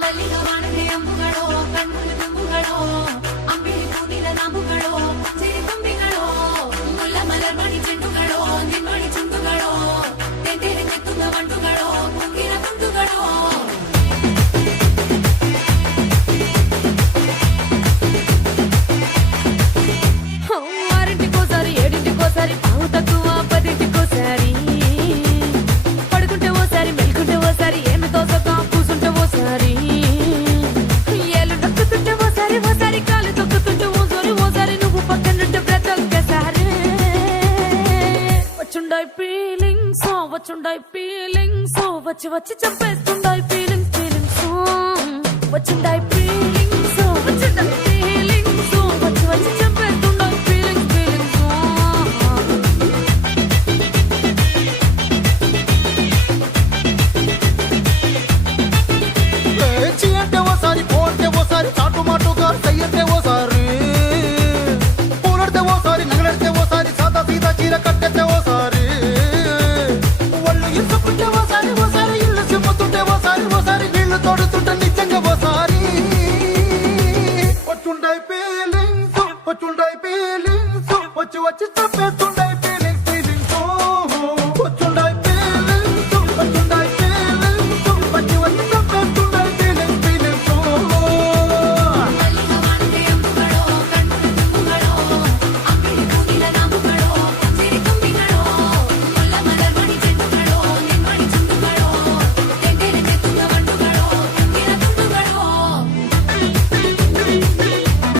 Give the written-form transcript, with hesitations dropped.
ಮಲ್ಲಿಗ ವಾಣದೆ ಅಂಬುಗಳೋ ಕಣ್ಣುಗಳು ತುಂಬುಗಳೋ ಅಂಬಿಳಿ ಪೂನಿನ ನಾಮುಗಳೋ ಸಿರಿ ತುಂಬಿಗಳೋ ಮುಲ್ಲ ಮಲರ್ಮಣಿ ಚೆಂಡುಗಳೋ ನಿಮ್ಮಣಿ ಚುಂಡುಗಳೋ ತೆಂದೇರಿ ನೆತ್ತುಂಗ ಮಂಡುಗಳೋ ಪುಂಗಿನ ತುಂಡುಗಳೋ ఆరింటికోసారి ఏడింటికోసారి పావు తక్కువ పదింటికోసారి పడుకుంటే ఓసారి మెలుకుంటే ఓసారి ఏమి తోసక కూసుంటే ఓసారి ఏళ్ళు నొక్కుతుంటే ఓసారి ఓసారి కాలు తొక్కుతుంటే ఓసారి నువ్వు పక్కనుంటే బ్రతొక్కసారి వచ్చుండాయి ఫీలింగ్స్ వచ్చి వచ్చి చంపేస్తుండాయి ఫీలింగ్స్ వచ్చుండాయి ఫీలింగ్స్ వచ్చి వచ్చి చంపేస్తుండాయి చీ అంటే ఓసారి పోతే ఓసారి చాటు మాటుగా సయ్యంటే ఓసారి పూలడితే ఓసారి నగలడితే ఓసారి సాదా సీదా చీర కట్టెతే ఓసారి ఒళ్ళు ఇసుకుంటే ఓసారి ఇల్లు సిమ్ముతుంటే ఓసారి నీళ్లు తోడుతుంటే నిజంగా ఓసారి వచ్చుండాయి ఫీలింగ్స్ వచ్చి వచ్చి తప్పేస్తూ